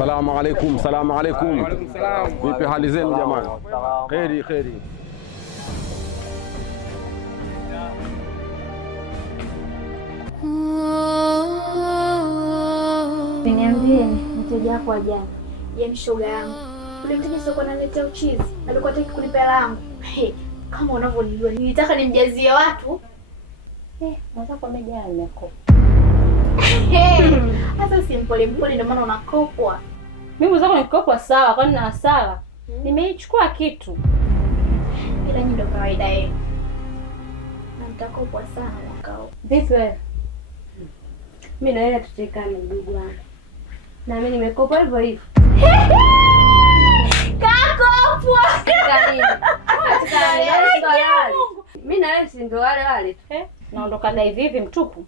Salamu alaikum. Salamu alaikum. Vipi hali zenu jamani? Kheri, kheri. Niambie, mteja wako wa jana. Ye mshoga yangu. Ule mteja sio ananiletea uchizi. Alikuwa hataki kulipa hela yangu. Kama unavyonijua, nilitaka nimjazie watu. Nataka kumejaa nimekopa. Hata si mpole ndio maana unakopwa. Mimi mzako nikopwa sawa, kwani na hasara. Nimeichukua kitu. Ila ni ndo kawaida yenu. Na mtakopwa sana mwaka huu. Vipi wewe? Mimi na wewe tutekane ndugu wangu. Na mimi nimekopa hivyo hivyo. Kakopwa. Mimi na wewe si ndio wale tu. Naondoka na hivi mtupu.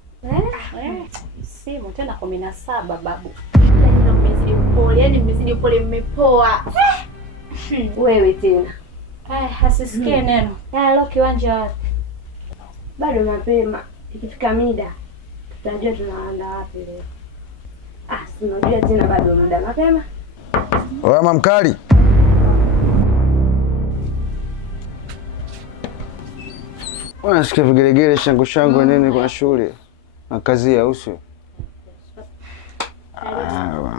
Simu tena 17 babu. Ndio mmezidi upole, yani mmezidi upole mmepoa. Wewe tena. Hasisikie neno. Leo kiwanja wapi? Bado mapema. Ikifika mida tutajua tunaenda wapi leo. Sinajua tena bado muda mapema. Wewe mama mkali. Unasikia vigelegele shangu nini kwa shule? Na kazi ya uso.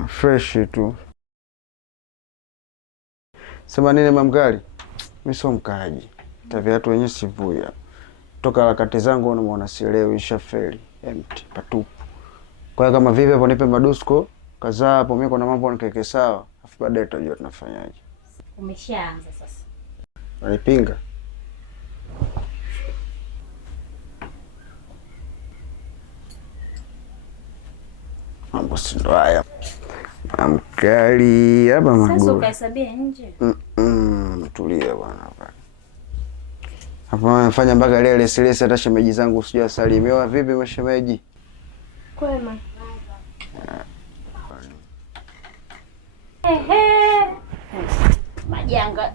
Fresh tu. Sema nini mama mkali? Mimi sio mkaji. Taviatu wenyewe sivuya. Toka harakati zangu unamuona sielewi ishafeli. Empty patupu. Kwa hiyo kama vipi hapo nipe madusko, kazaa hapo mimi kuna mambo nikeke sawa. Afu baadaye tutajua tunafanyaje. Umeshaanza sasa. Unanipinga? Mambo si ndo haya. Mkali hapa maguru. Sasa ukahesabia nje. Tulia bwana hapa. Hapa nafanya mpaka leo selesi hata shemeji zangu usijua salimiwa vipi mashemeji? Kwema. Majanga.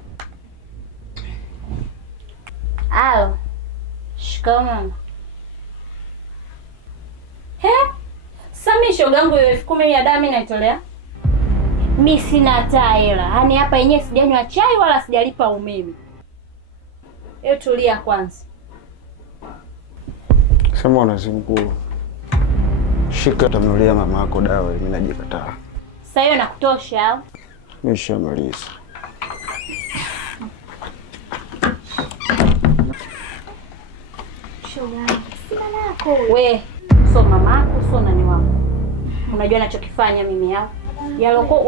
Alo. Shikamoo. Sami shogangu 10,000 ya dami naitolea. Mimi sina hata hela. Yaani hapa yenyewe sijanywa chai wala sijalipa umeme. Tulia kwanza. Sema unazingua. Shika tamnulia mama yako dawa mimi najikataa. Sasa hiyo nakutosha au? Nishamaliza. Shoga, sina lako. We, so mamako, so nani wako. Unajua ninachokifanya mimi hapa.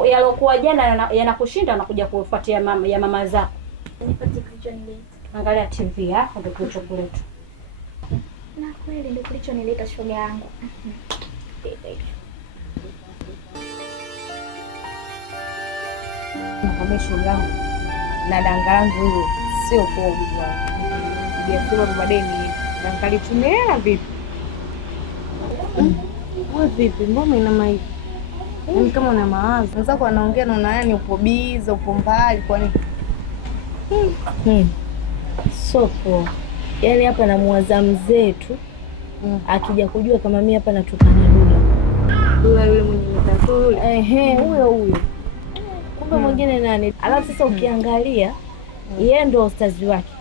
Yalokuwa jana yanakushinda unakuja kufuatia mama zako. Nipate kilichonileta. Angalia TV yako ndio kilichokuleta. Na kweli ndio kilichonileta shoga yangu. Nakwambia shoga yangu. Na danga langu hilo sio poa bwana. Sijasema baadaye ni danga litumela vipi? Wewe vipi? Mbona ina maiki? Yaani kama una mawazo. Wenzako wanaongea na unaona ni upo biza, upo mbali kwa nini? Soko. Yaani hapa namuwaza mzee tu. Akija kujua kama mimi hapa natukana Dula. Dula yule mwenye mitatu yule. Huyo. Kumbe mwingine nani? Alafu sasa ukiangalia yeye ndo ustazi wake.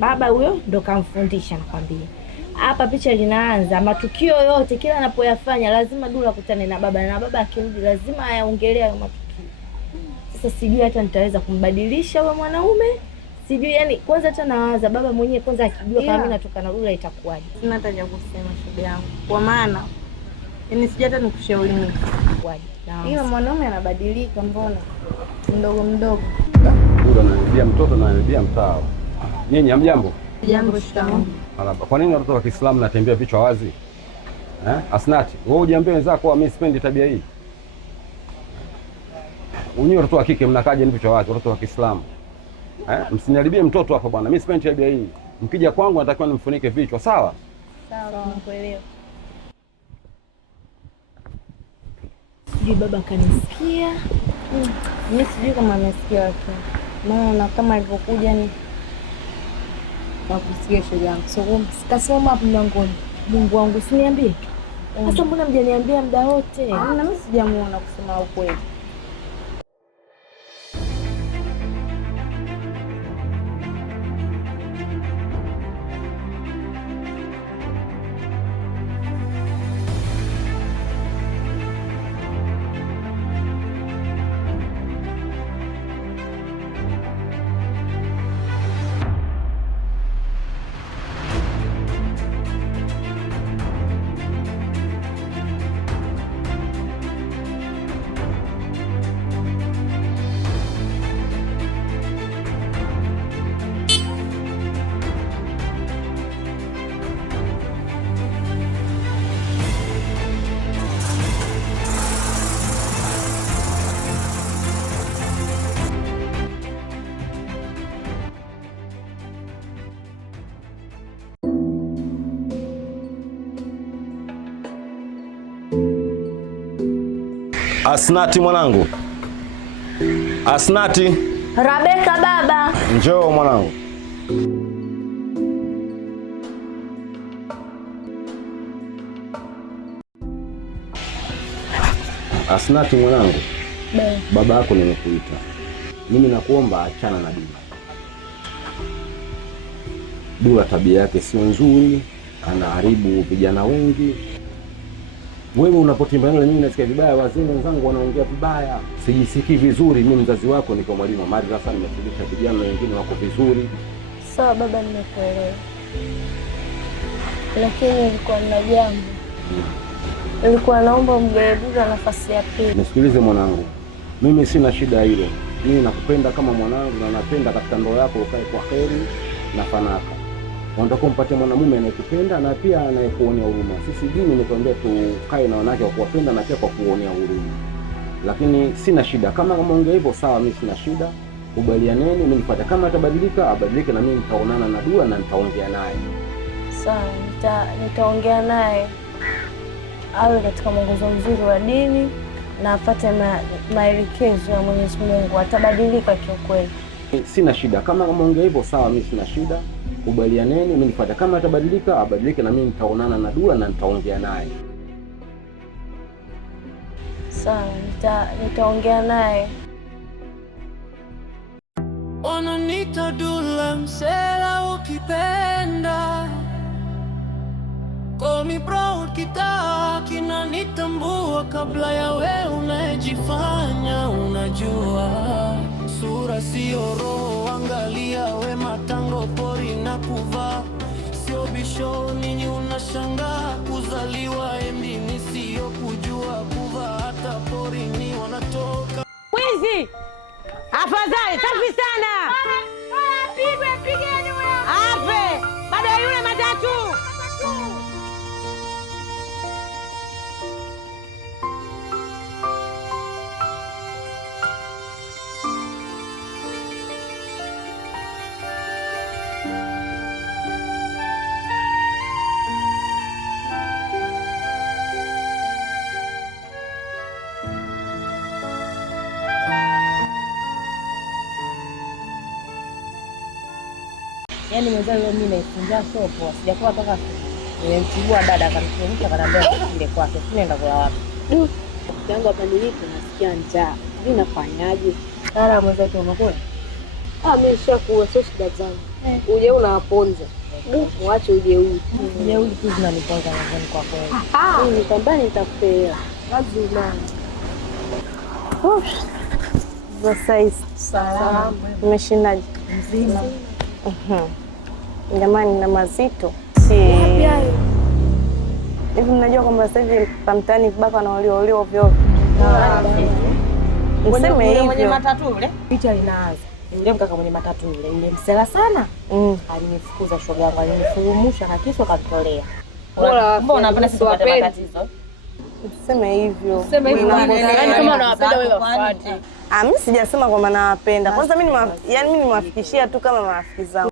Baba huyo ndo kamfundisha nakwambia. Hapa picha linaanza, matukio yote kila anapoyafanya lazima Dula kutane na baba akirudi lazima ayaongelee hayo matukio. Sasa sijui hata nitaweza kumbadilisha wewe mwanaume. Sijui yani kwanza hata nawaza baba mwenyewe kwanza akijua kama mimi natoka na Dula itakuwaje. Sina hata ya kusema shoga yangu. Kwa maana yani sijui hata nikushauri nini. Hiyo mwanaume anabadilika mbona? Mdogo. Dula ananiambia mtoto na ananiambia mtao. Nyinyi hamjambo? Jambo shikamoo. Kwa nini watoto wa Kiislamu natembea vichwa wazi? Asnati, wewe ujiambie wenzako mimi sipendi tabia hii. Unyi watoto wa kike mnakaje ni vichwa wazi watoto wa Kiislamu? Msiniharibie mtoto hapa bwana. Mimi sipendi tabia hii. Mkija kwangu natakiwa nimfunike vichwa, sawa? Sawa, nakuelewa. Sijui baba kanisikia. Mimi sijui kama amesikia wake. Maana kama alivyokuja ni nakusikia shoga yangu. So sikasoma hapo mlangoni. Mungu wangu usiniambie. Sasa mbona mjaniambia muda wote? Na mimi sijamuona kusema ukweli. Asnati mwanangu. Asnati. Rabeka baba. Njoo mwanangu. Asnati mwanangu. Baba yako nimekuita. Mimi nakuomba achana na Dula. Dula tabia yake sio nzuri, anaharibu vijana wengi. Wewe unapotembea na mimi nasikia vibaya, wazee wenzangu wanaongea vibaya. Sijisikii vizuri, mimi mzazi wako niko mwalimu wa madrasa, nimefundisha vijana wengine wako vizuri. Sawa baba, nimekuelewa. Lakini nilikuwa na jambo. Nilikuwa naomba mgawe Dula nafasi ya pili. Nisikilize mwanangu. Mimi sina shida hilo. Mimi nakupenda kama mwanangu na napenda katika ndoa yako ukae kwa kheri na fanaka. Unataka umpate mwanamume anayekupenda na pia anayekuonea huruma. Sisi dini imetuambia tukae na wanawake wa kuwapenda na pia kwa kuonea huruma. Lakini sina shida. Kama ongea hivyo sawa, mimi sina shida. Kubalianeni, mimi nipate kama atabadilika, abadilike na mimi nitaonana na Dula na nitaongea naye. Sawa, nitaongea naye. Awe katika mwongozo mzuri wa dini na apate maelekezo ya Mwenyezi Mungu, atabadilika kiukweli. Sina shida. Kama ongea hivyo sawa, mimi sina shida. Kubalianeni, mimi nipate kama atabadilika, abadilike na mimi nitaonana na Dula na nitaongea naye. Sawa, nitaongea naye. Wananiita Dula msela ukipenda. Call me bro kitaa kinanitambua kabla ya wewe unajifanya unajua. Sura sio roho, angalia we matango pori na kuvaa. Sio bisho ninyi unashangaa kuzaliwa endini sio kujua kuvaa hata pori ni wanatoka. Wizi! Afadhali, safi sana! Pigeni wewe! Ape! Bado yule matatu! Yaani mwenzangu leo mimi naifungia sopo, sijakuwa toka nimemtibua dada akanifundisha kanambia ndio kwake. Sinaenda kula wapi? Yangu abadilike, nasikia njaa. Mimi nafanyaje? Sala mwenzangu umekula? Mimi nishakuwa, sio shida zangu. Uje unaponza. Muache uje huyu. Uje huyu tu zinaniponza nyumbani kwa kweli. Mimi nikwambia nitakupea. Lazima. Salama. Umeshindaje? Mzima. Jamani, na mazito. Hivi mnajua kwamba sasa hivi pa mtaani vibaka na walio ovyo. Mseme hivyo. Mwenye matatu yule. Picha inaanza. Yule mkaka mwenye matatu yule msela sana. Alinifukuza shoga yangu, alinifurumusha na kisu akanitolea. Mbona unapenda sisi tupate matatizo? Mseme hivyo. Yaani kama unawapenda wewe wafuate. Mimi sijasema kwamba nawapenda. Kwanza mimi nimewafikishia tu kama marafiki zangu.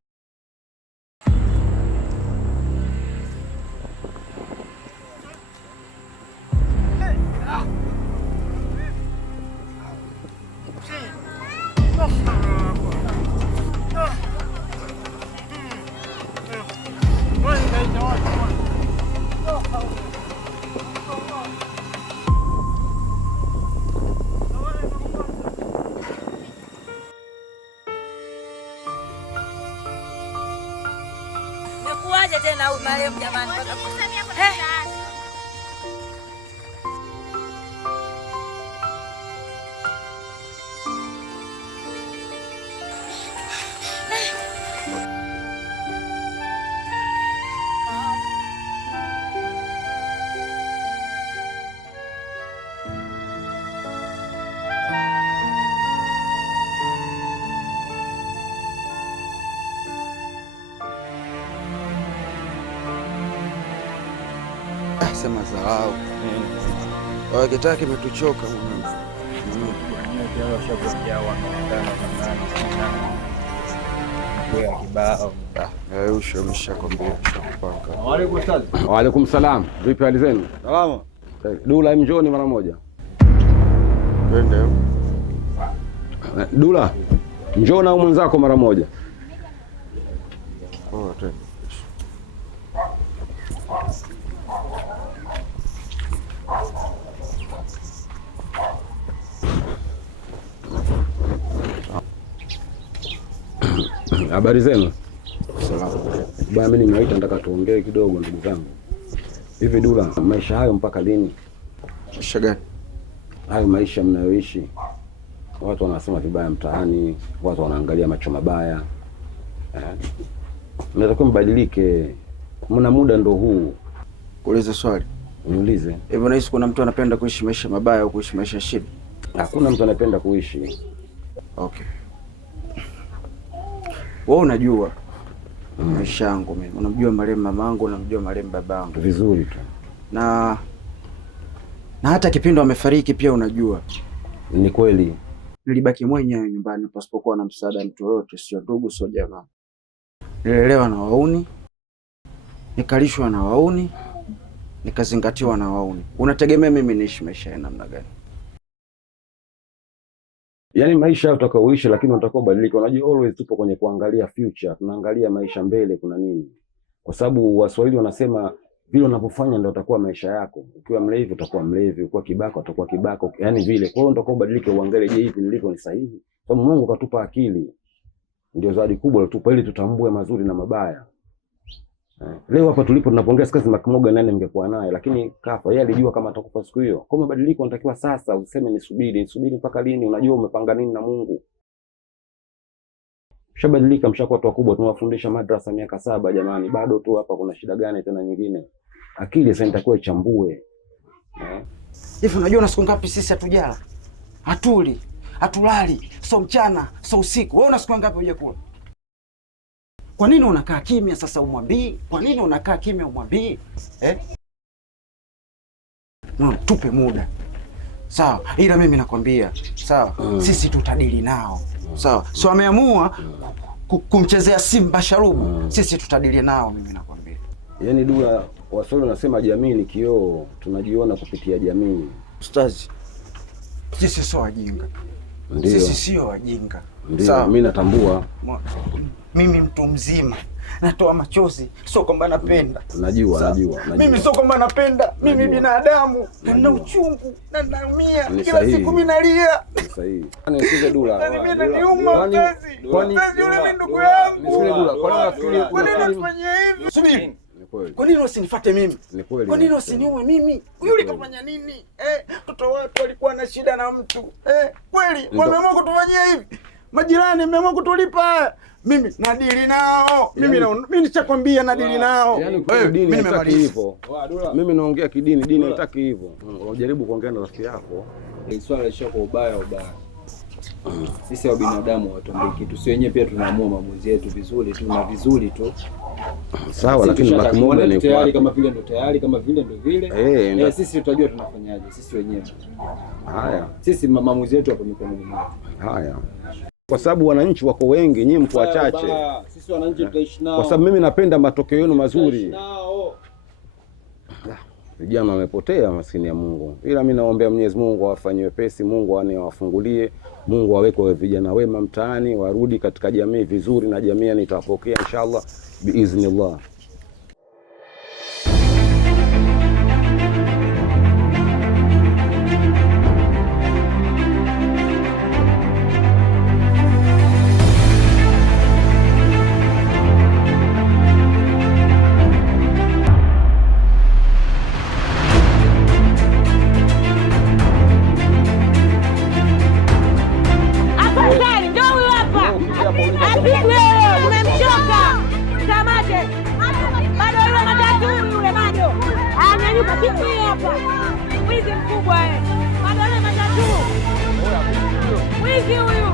marehemu jamani. Sema sahau. Wakitaka kimetuchoka mwanangu. Wa alaikum salam. Vipi hali zenu? Salama. Dula, njoni mara moja. Twende. Dula, njoo na mwenzako mara moja. Twende. Habari zenu? Salama. Bwana, mimi nimewaita nataka tuongee kidogo ndugu zangu. Hivi Dula, maisha hayo mpaka lini? Maisha gani? Hayo maisha mnayoishi. Watu wanasema vibaya mtaani, watu wanaangalia macho mabaya. Mnatakiwa mbadilike. Mna muda ndo huu. Kuuliza swali. Niulize. Hivyo nahisi kuna mtu anapenda kuishi maisha mabaya au kuishi maisha shida? Hakuna mtu anapenda kuishi. Okay. Wewe unajua maisha yangu mimi. Unamjua marehemu mamangu, unamjua marehemu babangu. Vizuri tu. Na hata kipindi amefariki pia unajua. Ni kweli. Nilibaki mwenyewe nyumbani pasipokuwa na msaada mtu yoyote, sio ndugu, sio jamaa. Nililelewa na wauni, nikalishwa na wauni, nikazingatiwa na wauni. Unategemea mimi niishi maisha ya namna gani? Yaani maisha utakaoishi, lakini unatakiwa kubadilika. Unajua always tupo kwenye kuangalia future, tunaangalia maisha mbele kuna nini. Kwa sababu Waswahili wanasema vile unavyofanya ndio utakuwa maisha yako. Ukiwa mlevi utakuwa mlevi, ukiwa kibaka utakuwa kibaka, yaani vile. Kwa hiyo unatakiwa kubadilika, uangalie, je, hivi nilivyo ni sahihi? Sababu Mungu katupa akili. Ndio zawadi kubwa alitupa ili tutambue mazuri na mabaya. Leo hapa tulipo tunapongea kazi Makimoga nani mngekuwa naye, lakini kafa. Yeye alijua kama atakufa siku hiyo. Kwa mabadiliko unatakiwa sasa, useme nisubiri mpaka lini? Unajua umepanga nini na Mungu. Mshabadilika, mshakuwa watu wakubwa, tunawafundisha madrasa miaka 7 jamani, bado tu hapa kuna shida gani tena nyingine? Akili sasa inatakiwa ichambue. Hivi unajua na siku ngapi sisi hatujala? Hatuli, hatulali, so mchana, so usiku. Wewe una siku ngapi hujakula? Kwa nini unakaa kimya sasa umwambii? Kwa nini unakaa kimya umwambii? No, tupe muda. Sawa, ila mimi nakwambia, sawa, sisi tutadili nao. Sawa, so ameamua kumchezea Simba Sharubu, sisi tutadili nao, mimi nakwambia. Yaani Dula, Waswahili wanasema jamii ni kioo, tunajiona kupitia jamii. Ustazi, sisi sio wajinga. Ndio. Sisi sio wajinga. Ndio, mimi natambua. Mimi mtu mzima natoa machozi, sio kwamba napenda. Najua. Mimi sio kwamba napenda, mimi binadamu na uchungu na naumia kila siku mimi nalia. Sahihi. Nisikize Dula. Mimi naniuma kazi. Kwani yule ndugu yangu. Nisikize Dula, kwani unafikiri kwa nini unafanya hivi? Subiri. Ni kweli. Kwa nini usinifuate mimi? Ni kweli. Kwa nini usiniue mimi? Yule kafanya nini? Mtoto watu alikuwa na shida na mtu. Kweli wameamua kutufanyia hivi. Majirani mmeamua kutulipa. Mimi nadili nao. Mimi nishakwambia nadili nao. Yaani kwa dini haitaki hivyo. Mimi naongea kidini, dini haitaki hivyo. Unajaribu kuongea na rafiki yako. Ni swala lishakuwa ubaya. Sisi wa binadamu watuambie kitu. Sisi wenyewe pia tunaamua maamuzi yetu vizuri tu na vizuri tu. Sawa, lakini Makimoga ni tayari kama vile ndo tayari kama vile ndo vile. Sisi tutajua tunafanyaje sisi wenyewe. Haya. Sisi maamuzi yetu hapo mikononi mwetu. Haya. Kwa sababu wananchi wako wengi, nyinyi mko wachache. Sisi wananchi tutaishi nao. Kwa sababu mimi napenda matokeo yenu mazuri. Vijana wamepotea maskini ya Mungu. Ila mimi naomba Mwenyezi Mungu awafanyie wepesi, Mungu awafungulie, Mungu aweke vijana wema mtaani, warudi katika jamii vizuri na jamii nitawapokea inshallah biiznillah. Mwizi mkubwa eh. Madole matatu. Mwizi huyu.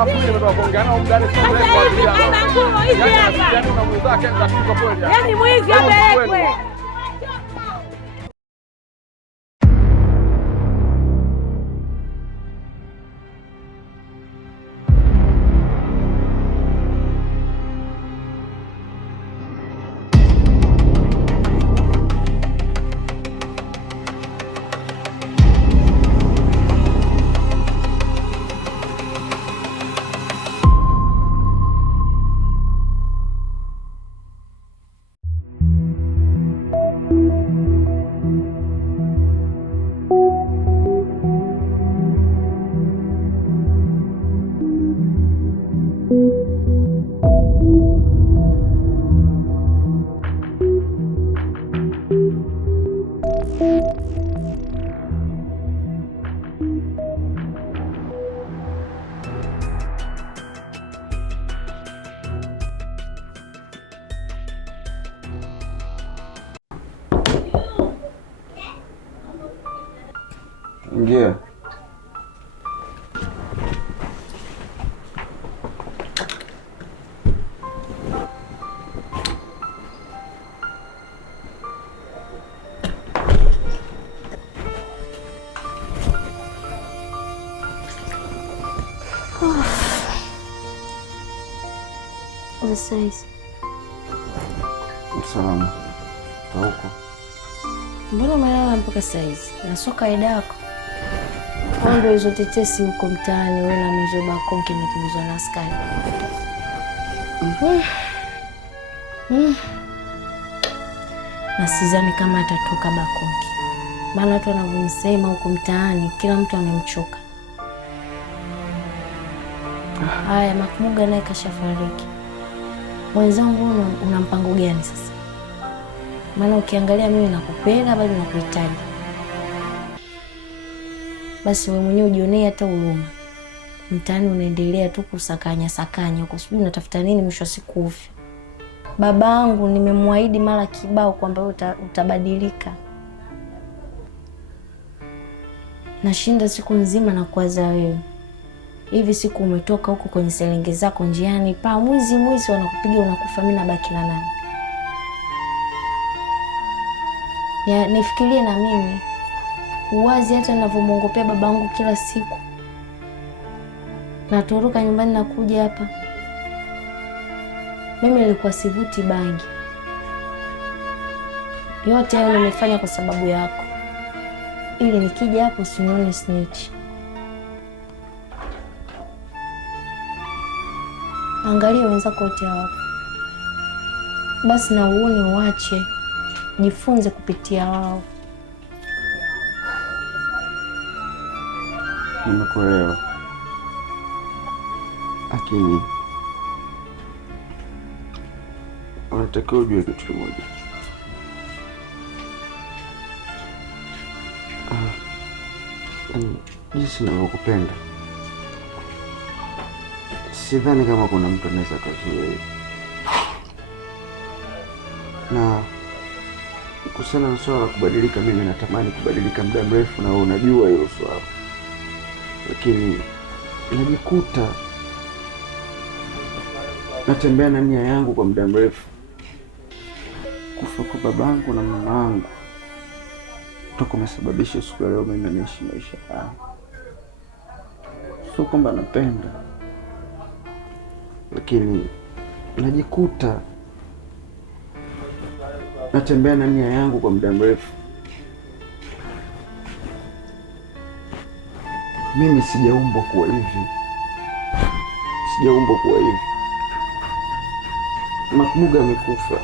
Afu nimetoka kuongea nao muda mrefu. Sasa hivi ana nguo hizi hapa. Yaani unamwezake nitapigwa kweli. Yaani mwizi apelekwe. Ingia. Saizi Salama. Huko. mbona umelala mpaka saizi? Na sio kaida yako. Au ndio hizo tetesi huko mtaani wewe na mzee Bakonki mkimbizwa na askari? Na sidhani kama atatoka Bakonki. Maana watu wanavyomsema huko mtaani kila mtu amemchoka. Haya, Makmuga naye kashafariki. Mwenzangu una mpango gani sasa? Maana ukiangalia mimi nakupenda bali nakuhitaji. Basi wewe mwenyewe ujionee hata huruma. Mtaani unaendelea tu sakanya huko. Sijui unatafuta nini mwisho siku ufe. Babangu nimemwaahidi mara kibao kwamba utabadilika. Nashinda siku nzima na kuwaza wewe. Hivi siku umetoka huko kwenye selenge zako njiani, mwizi wanakupiga unakufa, mimi nabaki na nani? Ya nifikirie na mimi. Uwazi hata ninavyomwongopea babangu kila siku. Natoroka nyumbani na kuja hapa. Mimi nilikuwa sivuti bangi. Yote hayo nimefanya kwa sababu yako. Ili nikija hapo usinione snitch. Angalia wenzako wote hapo. Basi na uone uache. Jifunze kupitia wao. Nimekuelewa. Lakini unatakiwa ujue kitu kimoja. Jinsi ninavyokupenda, sidhani kama kuna mtu anaweza kuzuia hiyo. Na kuhusiana na swala la kubadilika, mimi natamani kubadilika muda mrefu, na wewe unajua hilo swala. Lakini najikuta natembea na nia yangu kwa muda mrefu. Kufa kwa babangu na mamangu toka umesababisha siku leo mimi naishi maisha haya. Sio kwamba napenda, lakini najikuta natembea na nia yangu kwa muda mrefu. Mimi sijaumbwa kuwa hivi. Makmuga amekufa.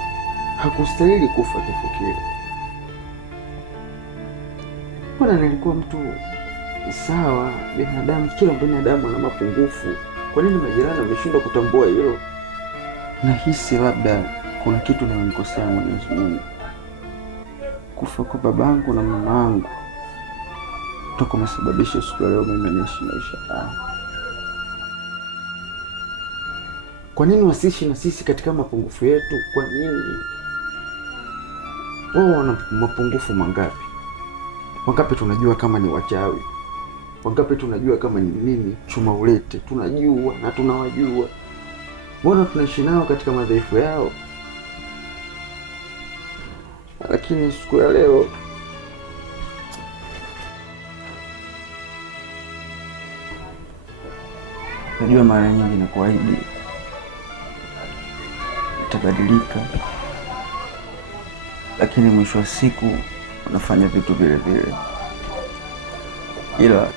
Hakustahili kufa kifo kile. Mbona nilikuwa mtu sawa, binadamu, kila binadamu ana mapungufu. Kwa nini majirani wameshindwa kutambua hilo? Nahisi labda kuna kitu nimemkosea Mwenyezi Mungu. Kufa kwa babangu na mamangu toka umesababisha siku leo mimi naishi maisha haya. Kwa nini wasiishi na sisi katika mapungufu yetu? Kwa nini? Wao wana mapungufu mangapi? Wangapi tunajua kama ni wachawi, wangapi tunajua kama ni nini chuma ulete, tunajua na tunawajua. Mbona tunaishi nao katika madhaifu yao? Lakini siku ya leo najua mara nyingi na kuahidi itabadilika, lakini mwisho wa siku unafanya vitu vile vile. Ila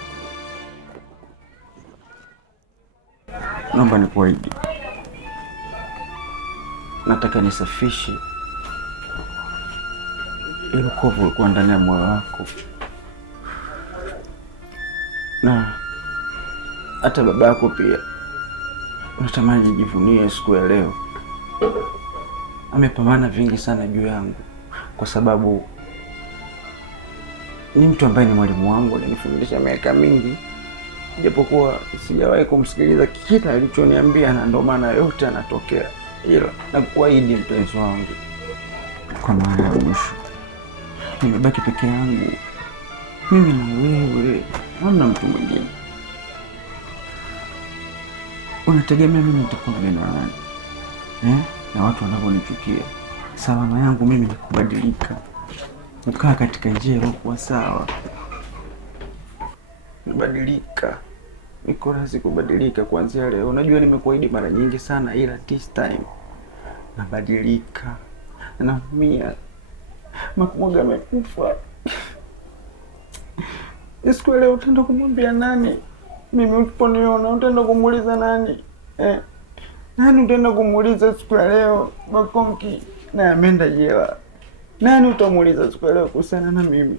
naomba nikuahidi, nataka nisafishe ile kovu ulikuwa ndani ya moyo wako, na hata baba yako pia unatamani jivunie siku ya leo. Amepambana vingi sana juu yangu, kwa sababu ni mtu ambaye ni mwalimu wangu, alinifundisha miaka mingi, japokuwa sijawahi kumsikiliza kila alichoniambia, na ndio maana yote anatokea. Ila nakuahidi mpenzi wangu, kwa mara ya mwisho, nimebaki peke yangu, mimi na wewe, hamna mtu mwingine. Unategemea mimi nitakuwa mgeni wa nani? Na watu wanavyonichukia. Salama yangu mimi ni kubadilika, kukaa katika njia iliyokuwa sawa. Nibadilika, niko razi kubadilika kuanzia leo. Unajua nimekuahidi mara nyingi sana, ila this time nabadilika. Naumia, Makmoga amekufa. Siku leo utaenda kumwambia nani? Mimi ukiponiona utaenda kumuuliza nani? Nani utaenda kumuuliza siku ya leo? Makonki na ameenda jela. Nani utamuuliza siku ya leo kuhusiana na mimi?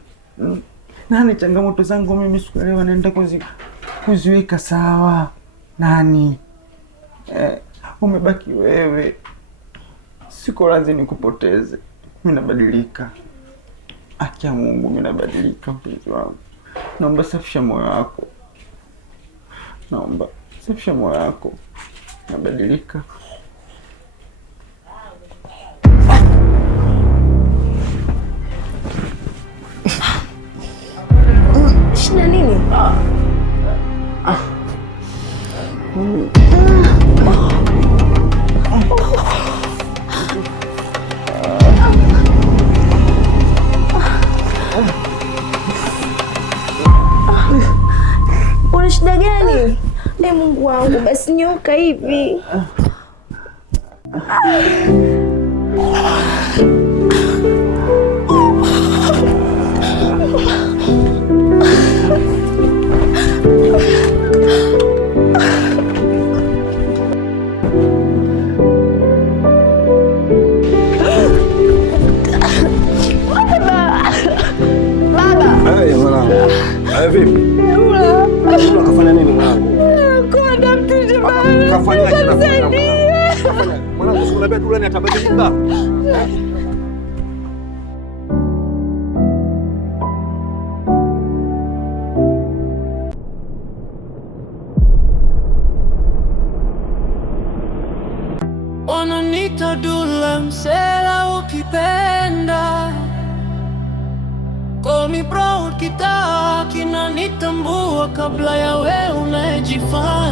Nani changamoto zangu mimi siku ya leo anaenda kuziweka sawa? Nani? Umebaki wewe. Siko lazima nikupoteze. Mimi nabadilika. Acha Mungu, mimi nabadilika mpenzi wangu. Naomba safisha moyo wako. Naomba safisha moyo wako. Nabadilika. Shida nini? Una shida gani? Mungu wangu, basi nyoka hivi. Vipi? Kafanya nini mwanangu? Konda mtuje bana. Kafanyaje na kafanya? Mwanangu sikuna betu lani atabadilika. Wananiita Dula Msela ukipenda. Call me bro, kitaa kinanitambua kabla ya wewe unajifanya